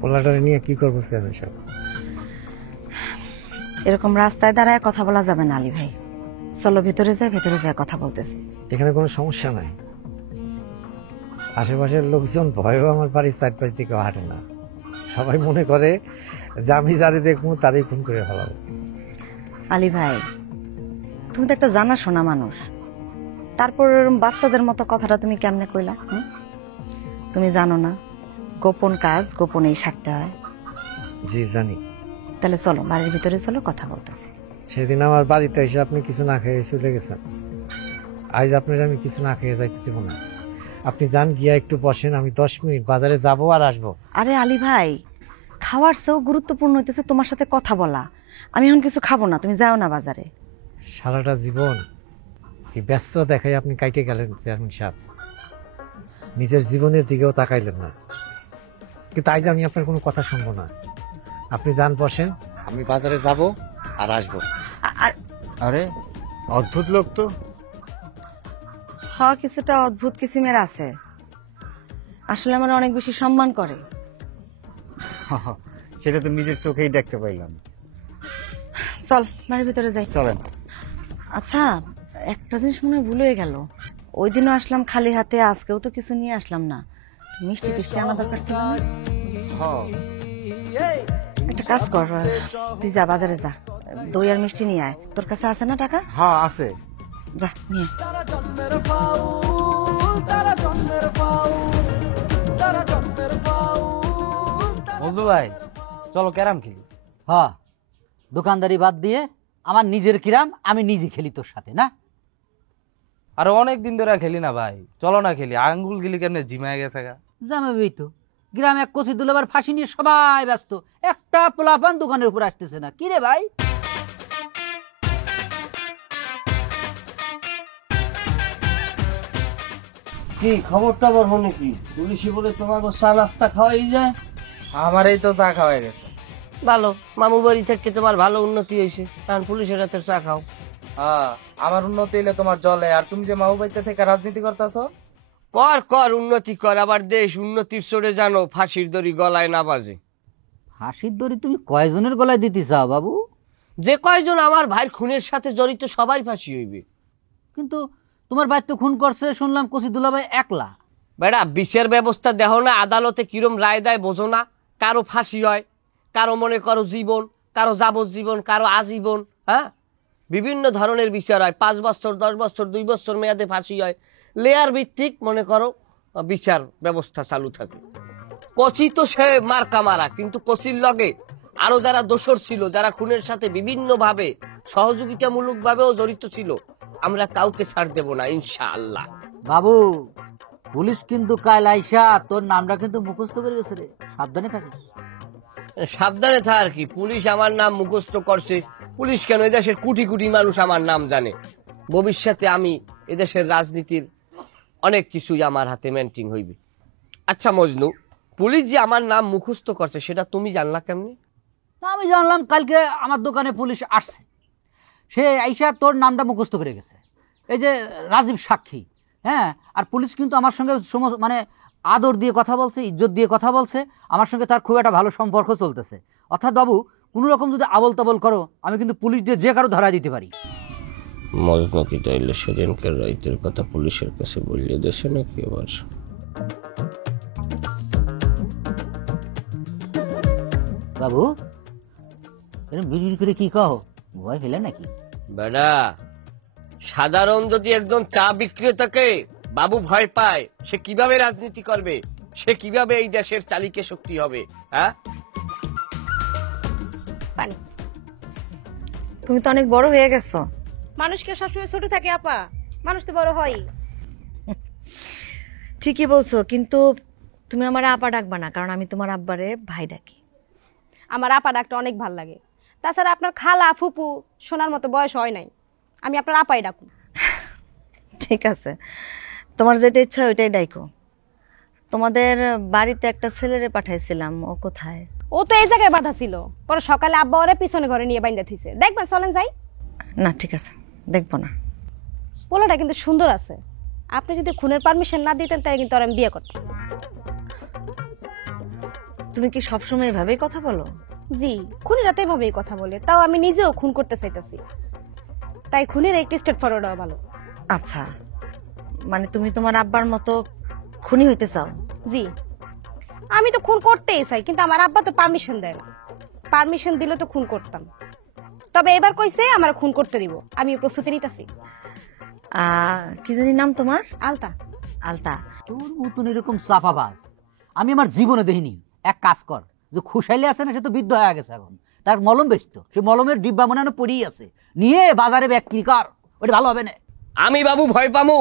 পোলাটা নিয়ে কি করবো চেয়ারম্যান সাহেব? এরকম রাস্তায় দাঁড়ায় কথা বলা যাবে না আলী ভাই। চলো ভেতরে যায় কথা বলতেছি। এখানে কোনো সমস্যা নাই। আশেপাশের লোকজন ভয়েও আমার বাড়ির চারপাশ থেকে হাঁটে না। সবাই মনে করে যে আমি যারে দেখবো তারই খুন করে ফেলাবো। আলী ভাই, তুমি তো একটা জানাশোনা মানুষ, তারপর বাচ্চাদের মতো কথাটা তুমি কেমনে কইলা? তুমি জানো না গোপন কাজ গোপনেই সারতে হয়। জি জানি। তাহলে চলো বাড়ির ভিতরে চলো, কথা বলতেছি। সেদিন আমার বাড়িতে এসে আপনি কিছু না খেয়ে চলে গেছেন। আজ আপনার আমি কিছু না খেয়ে যাইতে দেব না। আপনি যান, গিয়া একটু বসেন, আমি 10 মিনিট বাজারে যাবো আর আসবো। আরে আলী ভাই, খাওয়ার চেয়েও গুরুত্বপূর্ণ হইতেছে তোমার সাথে কথা বলা। আমি এখন কিছু খাবো না, তুমি যাও না বাজারে। সারাটা জীবন এই ব্যস্ত দেখাই আপনি কাইটে গেলেন চেয়ারম্যান সাহেব, নিজের জীবনের দিকেও তাকাইলেন না। কিন্তু আজ আমি আপনার কোনো কথা শুনবো না। আপনি যান, বসেন, আমি বাজারে যাব আর আসবো। আর আরে অদ্ভুত লোক তো। কিছুটা অদ্ভুত কিসিমের আছে। আসলে আমার অনেক বেশি সম্মান করে। সেটা তো নিজের চোখেই দেখতে পাইলাম। চল বাড়ির ভিতরে যাই। চলেন। আচ্ছা, একটা জিনিস মনে হয় ভুলে গেল। ওই দিনও আসলাম খালি হাতে, আজকেও তো কিছু নিয়ে আসলাম না। মিষ্টি টিষ্টি আনা দরকার ছিল না? একটা কাজ কর, তুই যা বাজারে যা, দই আর মিষ্টি নিয়ে আয়। তোর কাছে আছে না টাকা? হ্যাঁ আছে। যা নিয়ে। বন্ধু ভাই, চলো ক্যারাম খেলি। হ্যাঁ, দোকানদারি বাদ দিয়ে আমার নিজের কিরাম আমি নিজে খেলি তোর সাথে, না? আরে অনেক দিন ধরে খেলি না ভাই, চলো না খেলি। আঙ্গুল গিলি কেমনে জিমায় গেছে গা। জামাবি তো গ্রামে এক কচি দুলাবার ফাঁসি নিয়ে সবাই ব্যস্ত, একটা পোলাপান দোকানের উপর আসতেছে না। কি রে ভাই? কি খবর টবর হনে কি? পুলিশি বলে তোমাকে চা নাস্তা খাওয়াই যায়? আমার এই তো চা খাওয়া গেছে। ভালো, মামু বাড়ি থেকে তোমার ভালো উন্নতি হয়েছে, কারণ পুলিশের হাতে চা খাও। হ্যাঁ, আমার উন্নতি হইলে তোমার জলে। আর তুমি যে মাহু বাইতে থেকে রাজনীতি করতেছো। কর কর উন্নতি কর, আবার দেশ উন্নতির চড়ে জানো ফাঁসির দড়ি গলায় না বাজে। ফাঁসির দড়ি তুমি কয়জনের গলায় দিতে চাও বাবু? যে কয়জন আমার ভাইয়ের খুনের সাথে জড়িত সবাই ফাঁসি হইবে। কিন্তু তোমার ভাই তো খুন করছে শুনলাম কচি দুলাভাই একলা। বেড়া, বিচার ব্যবস্থা দেখো না, আদালতে কিরম রায় দেয় বোঝো না? কারো ফাঁসি হয়, কারো মনে করো জীবন, কারো যাবজ্জীবন, কারো আজীবন। হ্যাঁ, বিভিন্ন ধরনের বিচার হয়। 5 বছর, 10 বছর, 2 বছর মেয়াদে ফাঁসি হয়। লেয়ার ভিত্তিক মনে করো বিচার ব্যবস্থা চালু থাকে। কচি তো সে মার্কা মারা, কিন্তু কচির লগে আরো যারা দোষর ছিল, যারা খুনের সাথে বিভিন্নভাবে সহযোগিতামূলক ভাবেও জড়িত ছিল, আমরা কাউকে ছাড় দেব না ইনশাআল্লাহ। বাবু, পুলিশ কিন্তু কাল আইসা তোর নামটা কিন্তু মুখস্থ করে গেছে রে, সাবধানে থাকিস। সাবধানে থাক কি? পুলিশ আমার নাম মুখস্থ করছে? পুলিশ কেন, এদেশের কোটি কোটি মানুষ আমার নাম জানে। ভবিষ্যতে আমি এদেশের রাজনীতির অনেক কিছুই আমার হাতে মেনটেন হইবে। আচ্ছা মজনু, পুলিশ যে আমার নাম মুখস্থ করছে সেটা তুমি জানলা কেমনি? আমি জানলাম কালকে আমার দোকানে পুলিশ আসছে, সে আইসা তোর নামটা মুখস্থ করে গেছে। এই যে রাজীব সাক্ষী, হ্যাঁ। আর পুলিশ কিন্তু আমার সঙ্গে মানে আদর দিয়ে কথা বলছে, ইজ্জত দিয়ে কথা বলছে। আমার সঙ্গে তার খুব একটা ভালো সম্পর্ক চলতেছে। অর্থাৎ বাবু, কোনো রকম যদি আবল তাবল করো, আমি কিন্তু পুলিশ দিয়ে যে কারো ধরা দিতে পারি। মজনু কি তাইলে সেদিনকার রাইতের কথা পুলিশের কাছে বলিয়ে দেছে নাকি আবার? বাবু, এরকম বিড়ি করে কি কও, ভয় ফেলে নাকি? বেড়া, সাধারণ যদি একজন চা বিক্রেতাকে বাবু ভয় পায়, সে কিভাবে রাজনীতি করবে? সে কিভাবে এই দেশের চালিকা শক্তি হবে? হ্যাঁ, তুমি তো অনেক বড় হয়ে গেছো। মানুষকে সবসময় ছোট থাকে আপা, মানুষ তো বড় হয়। ঠিকই বলছো, কিন্তু তুমি আমার আপা ডাকবা না, কারণ আমি তোমার আব্বারে ভাই ডাকি। আমার আপা ডাকটা অনেক ভাল লাগে। তাছাড়া আপনার খালা ফুপু শোনার মতো বয়স হয় নাই, আমি আপনার আপাই ডাকুন। ঠিক আছে, তোমার যেটা ইচ্ছা ওইটাই ডাইকো। তোমাদের বাড়িতে একটা ছেলেরে পাঠাইছিলাম, ও কোথায়? ও তো এই জায়গায় বাধা ছিল, পরে সকালে আব্বা ওরে পিছনে ঘরে নিয়ে বাইন্দা থইছে। দেখবেন, চলেন যাই। না ঠিক আছে, দেখবো না। পোলাটা কিন্তু সুন্দর আছে, আপনি যদি খুনের পারমিশন না দিতেন তাহলে কিন্তু আর আমি বিয়ে করতাম। তুমি কি সবসময় এভাবেই কথা বলো? জি, খুনিরা তো এভাবেই কথা বলে, তাও আমি নিজেও খুন করতে চাইতেছি, তাই খুনিরা একটু স্ট্রেট ফরওয়ার্ড হওয়া ভালো। আচ্ছা, মানে তুমি তোমার আব্বার মতো খুনি হইতে চাও? জি, আমি তো খুন করতেই চাই, কিন্তু আমার আব্বা তো পারমিশন দেয় না। পারমিশন দিলে তো খুন করতাম, তবে এবার কইছে আমার খুন করতে দিব, আমি প্রস্তুতি নিতেছি। কি জানি নাম তোমার? আলতা। আলতা। তোর মতন এরকম চাপাবাজ আমি আমার জীবনে দেখিনি। এক কাজ কর, যে খুশাইলে আছে না, সে তো বৃদ্ধ হয়ে গেছে, এখন তার মলম বেচত, সে মলমের ডিব্বা মনে হয় পড়েই আছে, নিয়ে বাজারে বিক্রি কর, ওটা ভালো হবে না। আমি বাবু ভয় পামু?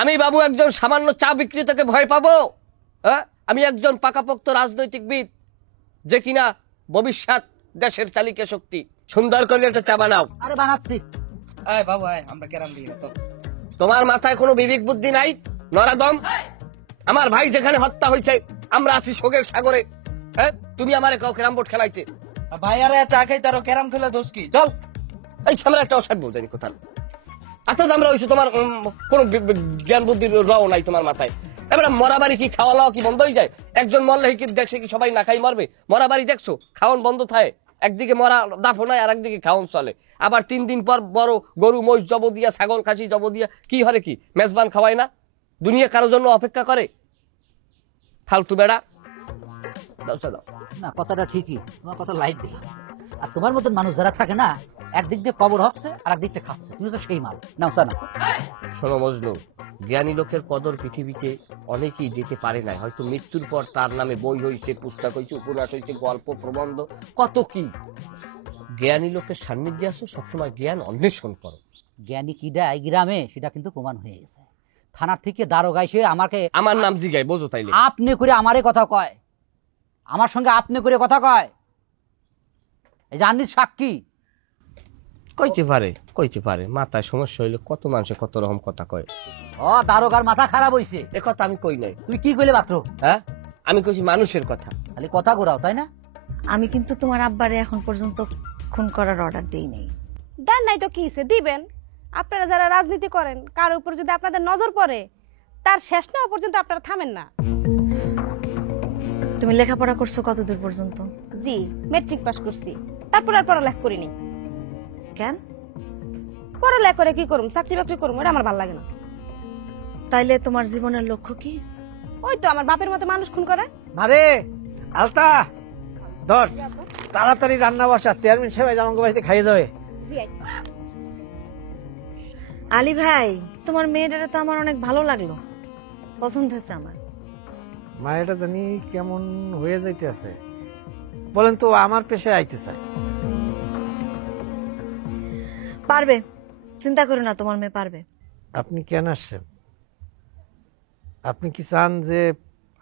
আমি বাবু একজন সামান্য চা বিক্রেতাকে ভয় পাবো? হ্যাঁ, আমি একজন পাকাপোক্ত রাজনৈতিকবিদ, যে কিনা ভবিষ্যৎ দেশের চালিকা শক্তি। সুন্দর করে একটা চা বানাও। আরে বানাচ্ছি। আয় বাবু আয়, আমরা ক্যারাম দিই তো। তোমার মাথায় কোনো বিবেক বুদ্ধি নাই? নরাদম, আমার ভাই যেখানে হত্যা হয়েছে, আমরা আছি শোকের সাগরে। হ্যাঁ, তুমি আমারে কাউ ক্যারাম বোর্ড খেলাইতে? ভাই আরে চা খাই, তারও ক্যারাম খেলে দোষ কি? চল। এই সামনে একটা অসাধ্য জানি কোথায়। আচ্ছা আমরা হয়েছে তোমার কোন জ্ঞান বুদ্ধির রও নাই তোমার মাথায়। এবারে মরা বাড়ি কি খাওয়া দাওয়া কি বন্ধ হয়ে যায়? একজন মরলে কি দেখছে কি সবাই না খাই মরবে? মরা বাড়ি দেখছো খাওয়ান বন্ধ থাকে? একদিকে মরা দাফন হয় আর একদিকে খাওয়ান চলে। আবার 3 দিন পর বড় গরু মহিষ জব দিয়া, ছাগল খাসি জব দিয়া কি হরে কি মেজবান খাওয়ায় না? দুনিয়া কারো জন্য অপেক্ষা করে? ফালতু বেড়া। দাও দাও। না, কথাটা ঠিকই, তোমার কথা লাইট দিলাম। আর তোমার মতন মানুষ যারা থাকে না, একদিক দিয়ে কবর হচ্ছে আর একদিক দিয়ে খাচ্ছে, তুমি তো সেই মাল নাও না। শোনো মজনু, জ্ঞানী লোকের কদর পৃথিবীতে অনেকেই দিতে পারে না। হয়তো মৃত্যুর পর তার নামে বই হয়েছে, পুস্তক হয়েছে, উপন্যাস হয়েছে, গল্প প্রবন্ধ কত কি। জ্ঞানী লোকের সান্নিধ্যে আসো, সবসময় জ্ঞান অন্বেষণ করো। জ্ঞানী কিডা এই গ্রামে সেটা কিন্তু প্রমাণ হয়ে গেছে। থানার থেকে দারোগা এসে আমাকে আমার নাম জিগাই, বোঝো তাইলে? আপনি করে আমারে কথা কয়, আমার সঙ্গে আপনি করে কথা কয়। এই যে আন্নির সাক্ষী। কইতে পারে মাথায় সমস্যা হইলে কত মানুষে কত রকম কথা কয়। ও দারোগার মাথা খারাপ হইছে, এ কথা আমি কই নাই। তুই কি কইলে মাত্র? হ্যাঁ, আমি কইছি মানুষের কথা। খালি কথা ঘোরাও, তাই না? আমি কিন্তু তোমার আব্বারে এখন পর্যন্ত খুন করার অর্ডার দেই নাই। দেন নাই তো কি হইছে, দিবেন। আপনারা যারা রাজনীতি করেন, কার উপর যদি আপনাদের নজর পড়ে, তার শেষ না পর্যন্ত আপনারা থামেন না। তুমি লেখাপড়া করছো কত দূর পর্যন্ত? জি, মেট্রিক পাস করছি, তারপর আর পড়ালেখা করিনি। কেন? পড়ালেখা করে কি করুম, চাকরি বাকরি করুম, এটা আমার ভালো লাগে না। তাইলে তোমার জীবনের লক্ষ্য কি? ওই তো আমার বাপের মতো মানুষ খুন করে। মারে আলতা ধর, তাড়াতাড়ি রান্না বসা, চেয়ারম্যান সাহেব আমাকে বাড়িতে খাইয়ে দেবে। জি আচ্ছা। আলী ভাই, তোমার মেয়েটারে তো আমার অনেক ভালো লাগলো, পছন্দ হয়েছে আমার। মায়েরা জানি কেমন হয়ে যাইতে আছে, বলেন তো আমার পেশায় আইতে চায়। পারবে, চিন্তা করো না, তোমার মেয়ে পারবে। আপনি কেন আসছেন? আপনি কি চান যে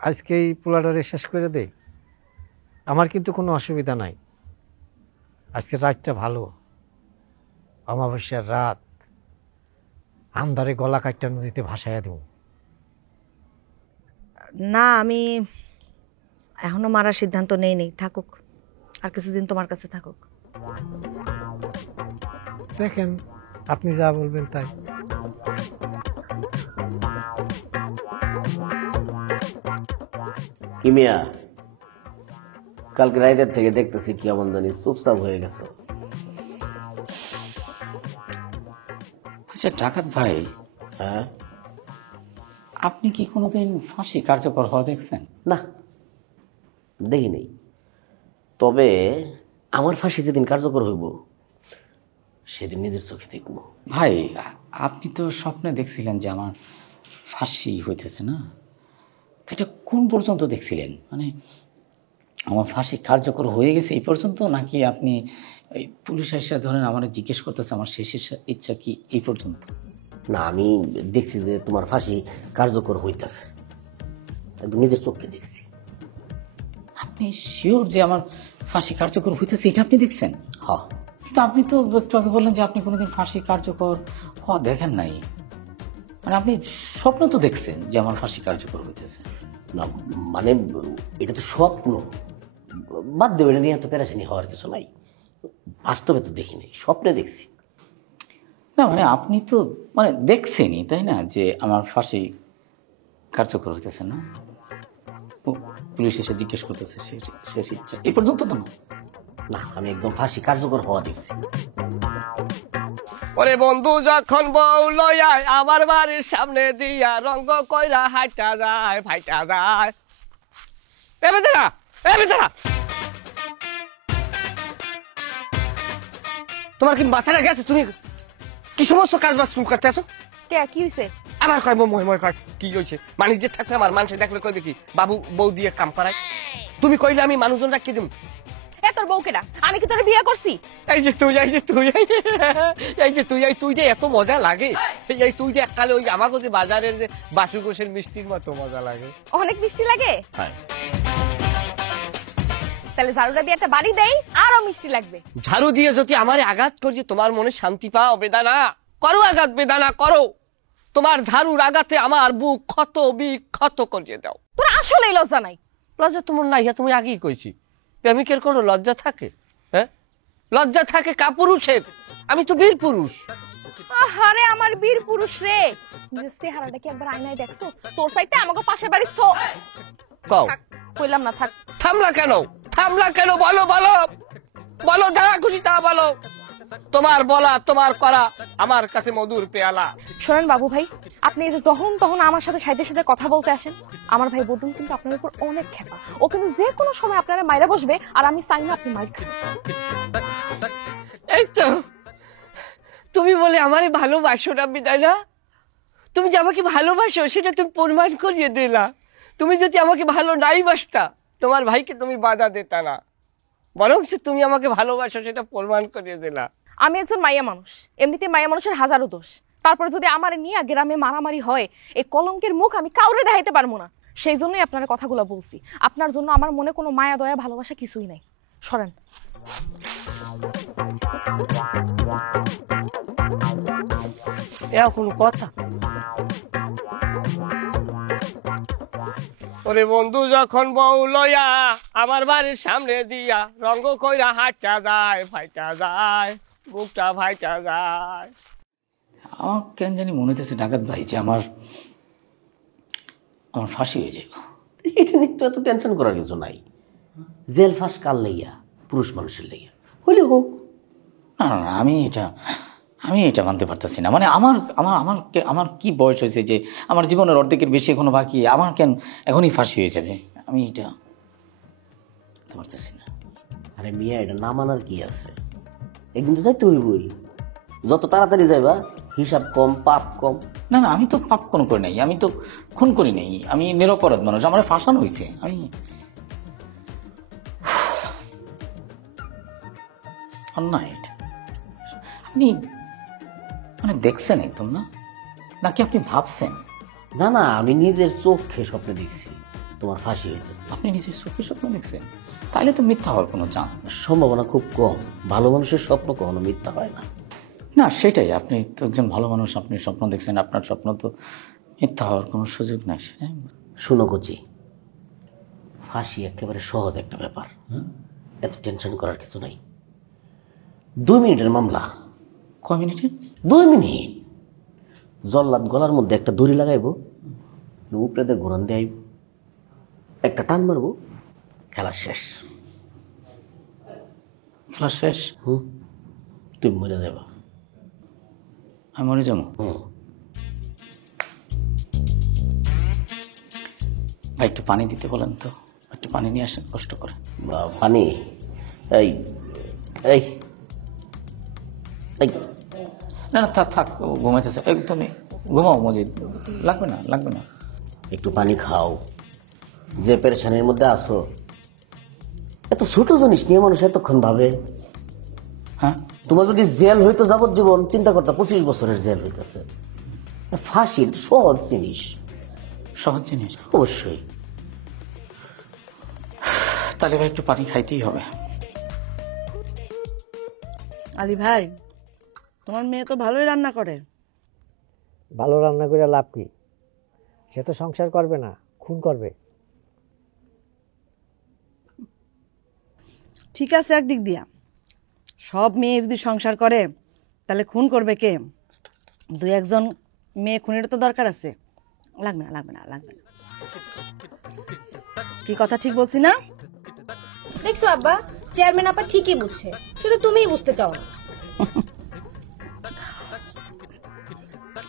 আজকেই পোলাটারে শেষ করে দেই? আমার কিন্তু কোনো অসুবিধা নাই। আজকে রাতটা ভালো, অমাবস্যার রাত, আন্ধারে গলা কাটটা নদীতে ভাসাইয়া দেব। না, আমি এখনো মারার সিদ্ধান্ত নেই। থাকুক, আর কিছুদিন তোমার কাছে থাকুক। দেখেন, আপনি যা বলবেন তাই। কি মিয়া, কালকে রাইতের থেকে দেখতেছি কি এমন জানি চুপচাপ হয়ে গেছে। আচ্ছা ডাকাত ভাই, হ্যাঁ, আপনি কি কোনোদিন ফাঁসি কার্যকর হওয়া দেখছেন? না দেখি নেই, তবে আমার ফাঁসি যেদিন কার্যকর হইব সেদিন নিজের চোখে দেখব। ভাই আপনি তো স্বপ্নে দেখছিলেন যে আমার ফাঁসি হইতেছে, না? তো এটা কোন পর্যন্ত দেখছিলেন? মানে আমার ফাঁসি কার্যকর হয়ে গেছে এই পর্যন্ত, নাকি আপনি এই পুলিশ এসে ধরেন আমার জিজ্ঞেস করতেছে আমার শেষ ইচ্ছা কি এই পর্যন্ত? না, আমি দেখছি যে তোমার ফাঁসি কার্যকর হইতেছে, একদম নিজের চোখে দেখছি। আপনি শিওর যে আমার ফাঁসি কার্যকর হইতেছে এটা আপনি দেখছেন? হ্যাঁ। কিন্তু আপনি তো একটু আগে বললেন যে আপনি কোনোদিন ফাঁসি কার্যকর হওয়া দেখেন নাই। মানে আপনি স্বপ্ন তো দেখছেন যে আমার ফাঁসি কার্যকর হইতেছে। না মানে এটা তো স্বপ্ন, বাদ দেবে, এটা নিয়ে এত পেরেশানি হওয়ার কিছু নাই। বাস্তবে তো দেখি নাই, স্বপ্নে দেখছি। না মানে আপনি তো মানে দেখছেনই, তাই না, যে আমার ফাঁসি কার্যকর হইতেছে, না? পুলিশ এসে জিজ্ঞেস করতেছে শেষ ইচ্ছা এই পর্যন্ত তো না। না, আমি একদম ফাঁসি কার্যকর হওয়া দেখছি। ওরে বন্ধু যখন বউ লইয়ায় আমার বাড়ির সামনে দিয়া রঙ্গ কইরা হাইটা যায় ফাইটা যায়। এ বেদারা, এ বেদারা, তোমার কি মাথাটা গেছে? তুমি কি সমস্ত কাজ বাজ তুমি করতে আছো? কে কি হইছে? আমার কয় মই কয় কি হয়েছে? মানে যে থাকবে আমার মানুষ দেখলে কইবে কি বাবু বউ দিয়ে কাম করায়। তুমি কইলে আমি মানুষজন রাখি দিম। এ তোর বউ কেডা? আমি কি তোর বিয়ে করছি? এই যে তুই তুই যে এত মজা লাগে, এই তুই যে এককালে ওই আমাকে যে বাজারের যে বাসু গোশের মিষ্টির মতো মজা লাগে। অনেক মিষ্টি লাগে? হ্যাঁ। তাহলে ঝাড়ুটা দিয়ে একটা বাড়ি দেই, আরো মিষ্টি লাগবে। ঝাড়ু দিয়ে যদি আমারে আঘাত করি তোমার মনে শান্তি পাও বেদানা, করো আঘাত বেদানা করো। তোমার ঝাড়ুর আঘাতে আমার বুক ক্ষত বিক্ষত করিয়ে দাও। তোর আসলেই লজ্জা নাই। লজ্জা তোমার নাই, তুমি আগেই কইছি। প্রেমিকের কোনো লজ্জা থাকে? হ্যাঁ, লজ্জা থাকে কাপুরুষের। আমি তো বীর পুরুষ। আরে আমার বীর পুরুষ রে, নিজের চেহারাটা কি একবার আয়নায় দেখছো? তোর সাইতে আমাকে পাশের বাড়ি কও। কইলাম না, থাক। থামলা কেন? বলো বলো বলো, যারা খুশি তা বলো। তোমার বলা তোমার করা আমার কাছে মধুর পেয়ালা। শোনেন বাবু ভাই, আপনি এই যে যখন তখন আমার সাথে সাথে কথা বলতে আসেন, আমার ভাই বদুন কিন্তু আপনার উপর অনেক খেপা। ও কিন্তু যে কোনো সময় আপনারা মাইরা বসবে, আর আমি চাই না আপনি মাইর খান। এই তো তুমি বলে আমারে ভালোবাসো না বিদায় না? তুমি যে আমাকে ভালোবাসো সেটা তুমি প্রমাণ করিয়ে দিলা। তুমি যদি আমাকে ভালো নাই বাসতা তোমার ভাইকে তুমি বাধা দিতা না, বরং তুমি আমাকে ভালোবাসো সেটা প্রমাণ করিয়ে দিলা। আমি একজন মাইয়া মানুষ, এমনিতে মাইয়া মানুষের হাজারো দোষ। তারপরে যদি আমার নিয়ে গ্রামে মারামারি হয়, এই কলঙ্কের মুখ আমি কাউরে দেখাইতে পারবো না। সেই জন্যই আপনার কথাগুলো বলছি। আপনার জন্য আমার মনে কোনো মায়া দয়া ভালোবাসা কিছুই নাই। সরেন। এখন কথা। ওরে বন্ধু যখন বউ লইয়া আমার বাড়ির সামনে দিয়া রঙ্গ কইরা হাইটা যায় ফাইটা যায়, বুকটা ফাইটা যায়। আমার কেন জানি মনে হইতেছে ডাকাত ভাই যে আমার ফাঁসি হয়ে যাবে। এটা নিয়ে তো এত টেনশন করার কিছু নাই। জেল ফাঁস কার লইয়া? পুরুষ মানুষের লইয়া হইলে হোক। না না না, আমি এটা মানতে পারতেছি না। মানে আমার আমার আমার আমার কি বয়স হয়েছে যে আমার জীবনের অর্ধেকের বেশি এখনো বাকি, আমার কেন এখনই ফাঁসি হয়ে যাবে? আমি এটা মানতে পারতেছি না। আরে মিয়া, এটা না মানার কি আছে? একদিন তো যাইতে হইবই। যত তাড়াতাড়ি যাইবা হিসাব কম, পাপ কম। না না, আমি তো পাপ কোনো করি নাই, আমি তো খুন করি নাই, আমি নিরপরাধ মানুষ, আমার ফাঁসানো হয়েছে। আমি অন্যায় এটা। আপনি মানে দেখছেন একদম না, নাকি আপনি ভাবছেন? না না, আমি নিজের চোখে স্বপ্নে দেখছি তোমার ফাঁসি হইতেছে। আপনি নিজের চোখে স্বপ্ন দেখছেন? তাহলে তো মিথ্যা হওয়ার কোনো চান্স নেই। সম্ভাবনা খুব কম। ভালো মানুষের স্বপ্ন কখনো মিথ্যা হয় না। না সেটাই, আপনি তো একজন ভালো মানুষ, আপনি স্বপ্ন দেখছেন, আপনার স্বপ্ন তো মিথ্যা হওয়ার কোনো সুযোগ নাই। শুনো কচি, ফাঁসি একেবারে সহজ একটা ব্যাপার। এত টেনশন করার কিছু নাই। 2 মিনিটের মামলা। কয় মিনিটে? 2 মিনিট। জল্লাদ গলার মধ্যে একটা দড়ি লাগাইবো, উপরে দিয়ে ঘোরান দিয়ে আইব, একটা টান মারবো, খেলা শেষ। খেলা শেষ? তুমি মরে যাবা। আমি মরে যাবো? ভাই একটু পানি দিতে বলেন তো, একটু পানি নিয়ে আসেন, কষ্ট করে। পানি? এই এই এই না না, থাক থাক, ঘুমাইতেছে একদমই। ঘুমাও মজিদ, লাগবে না লাগবে না। একটু পানি খাও। যে পেরেশানির মধ্যে আছো, এত ছোট জিনিস নিয়ে মানুষ এতক্ষণ ভাবে। হ্যাঁ, তোমার যদি জেল হইতো যাবজ্জীবন, চিন্তা করতে 25 বছরের জেল হইতেছে। ফাঁসির সহজ জিনিস। সহজ জিনিস? অবশ্যই। তাহলে ভাই একটু পানি খাইতেই হবে। আলী ভাই, তোমার মেয়ে তো ভালোই রান্না করে। ভালো রান্না করে লাভ কি? সে তো সংসার করবে না, খুন করবে। ঠিক আছে একদিক দিয়া, সব মেয়ে যদি সংসার করে তাহলে খুন করবে কে? 2-1 মেয়ে খুনের তো দরকার আছে। লাগবে না লাগবে না লাগবে না। কি কথা ঠিক বলছি না? দেখছো আব্বা, চেয়ারম্যান আপা ঠিকই বুঝছে, শুধু তুমিই বুঝতে চাও না।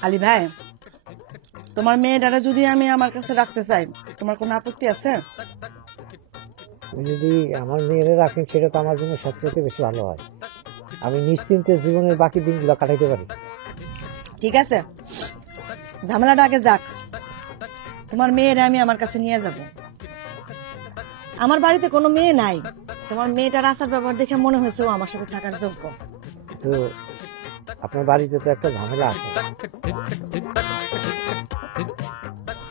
আলী ভাই, তোমার মেয়েটারা যদি আমি আমার কাছে রাখতে চাই, তোমার কোনো আপত্তি আছে? আপনি যদি আমার মেয়েরে রাখেন সেটা তো আমার জন্য সবচেয়ে বেশি ভালো হয়। আমি নিশ্চিন্তে জীবনের বাকি দিনগুলো কাটাইতে পারি। ঠিক আছে, ঝামেলাটা আগে যাক। তোমার মেয়েরা আমি আমার কাছে নিয়ে যাব। আমার বাড়িতে কোনো মেয়ে নাই, তোমার মেয়েটার আচার ব্যবহার দেখে মনে হয়েছে ও আমার সাথে থাকার যোগ্য। তো আপনার বাড়িতে তো একটা ঝামেলা আছে।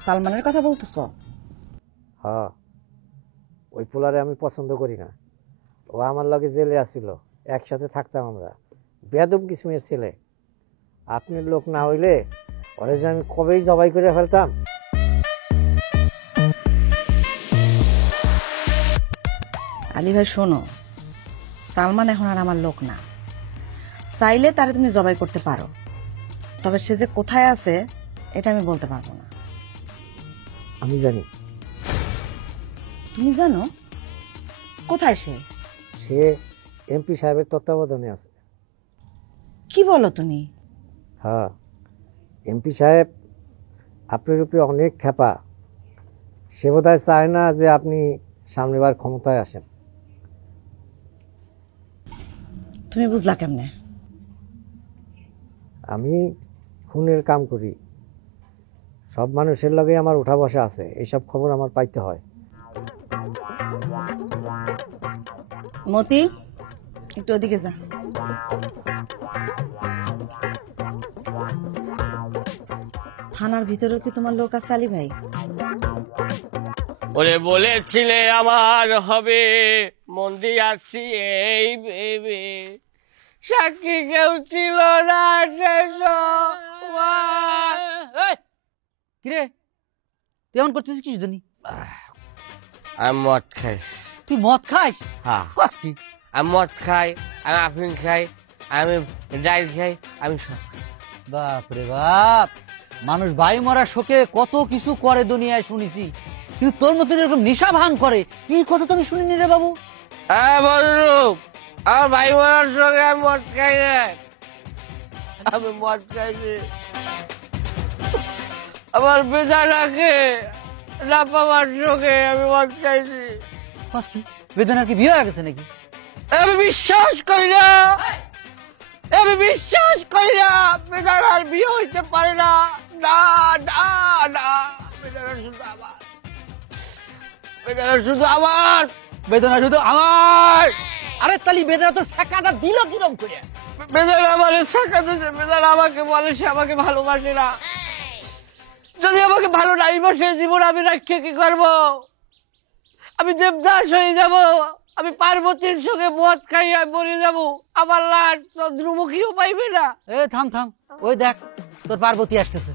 সালমানের কথা বলতেছো? হ্যাঁ, ওই পোলারে আমি পছন্দ করি না। ও আমার লগে জেলে আসছিল, একসাথে থাকতাম আমরা। বেয়াদব কিসমের ছেলে। আপনার লোক না হইলে ওরে যে আমি কবেই জবাই করে ফেলতাম। আলী ভাই শোনো, সালমান এখন আর আমার লোক না। চাইলে তারে তুমি জবাই করতে পারো, তবে সে যে কোথায় আছে এটা আমি বলতে পারবো না। আমি জানি। তুমি জানো কোথায় সে? সে এমপি সাহেবের তত্ত্বাবধানে আছে। কি বলো তুমি? হ্যাঁ, এমপি সাহেব আপনার উপরে অনেক খেপা। সে বোধহয় চায় না যে আপনি সামনেবার ক্ষমতায় আসেন। তুমি বুঝলা কেমনে? আমি খুনের কাম করি, সব মানুষের লগে আমার উঠা বসা আছে, এইসব খবর আমার পাইতে হয়। মতি, একটু ওদিকে যা। থানার ভিতরে কি তোমার লোক আছে আলী ভাই? ওরে বলেছিলে আমার হবে, মন দিয়াছি এই ভেবে, সাক্ষী কেউ ছিল না শেষ সময়। কিরে তুই এমন করতেছিস কিছু জানি? আমি মদ খাই। তুই মদ খাস? হ্যাঁ, কস কি? আমি মদ খাই, আমি আফিং খাই, আমি ডাইল খাই, আমি সব খাই। বাপরে বাপ, মানুষ বায়ু মরার শোকে কত কিছু করে দুনিয়ায় শুনেছি, কিন্তু তোর মতন এরকম নিশা ভাঙ করে এই কথা তো আমি শুনিনি রে বাবু। হ্যাঁ বলরূপ, আমার ভাই বোনের সঙ্গে আমি মদ খাই না, আমি মদ খাইছি আমার বেদানাকে না পাওয়ার সঙ্গে আমি মদ খাইছি। কস কি? বেদনার কি বিয়ে হয়ে গেছে নাকি? আমি বিশ্বাস করি না, আমি বিশ্বাস করি না বেদানার বিয়ে হইতে পারে না। না না না, বেদানা শুধু আমার, বেদানা শুধু আমার, বেদনা শুধু আমার। আরে তালি বেদনা তোর শাখাটা দিল কিরম করে? বেদানা আমার শাখা দিয়েছে, বেদানা আমাকে বলে সে আমাকে ভালোবাসে না। যদি আমাকে ভালো নাই বাসে, জীবন আমি রাখে কি করবো? আমি দেবদাস হয়ে যাব, আমি পার্বতীর সঙ্গে মদ খাইয়া মরে যাব, আমার লাট চন্দ্রমুখীও পাইবে না। এ থাম থাম, ওই দেখ তোর পার্বতী আসতেছে।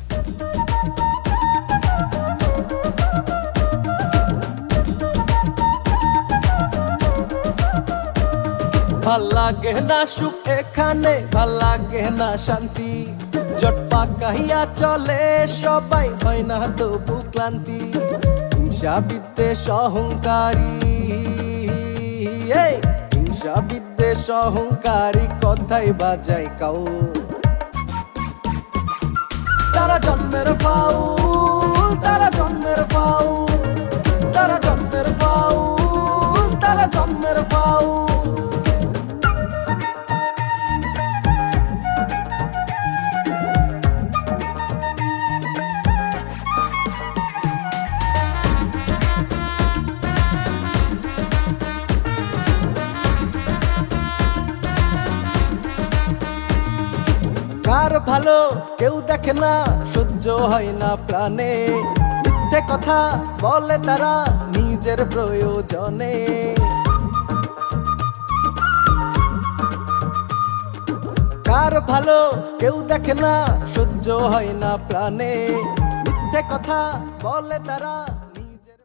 ভাল লাগে না সুখ এখানে, ভাল লাগে না শান্তি, জট পাকাইয়া চলে সবাই, হয় না তবু ক্লান্তি। হিংসা বিদ্বেষ অহংকারী, হিংসা বিদ্বেষ অহংকারী কথাই বাজাই কাউ। তারা জন্মের ফাউল, তারা জন্মের ফাউল, তারা জন্মের ফাউল, তারা জন্মের ফাউল। কার ভালো কেউ দেখে না, সহ্য হয় না প্রাণে, মিথ্যে কথা বলে তারা নিজের প্রয়োজনে। কার ভালো কেউ দেখে না, সহ্য হয় না প্রাণে, মিথ্যে কথা বলে তারা নিজের।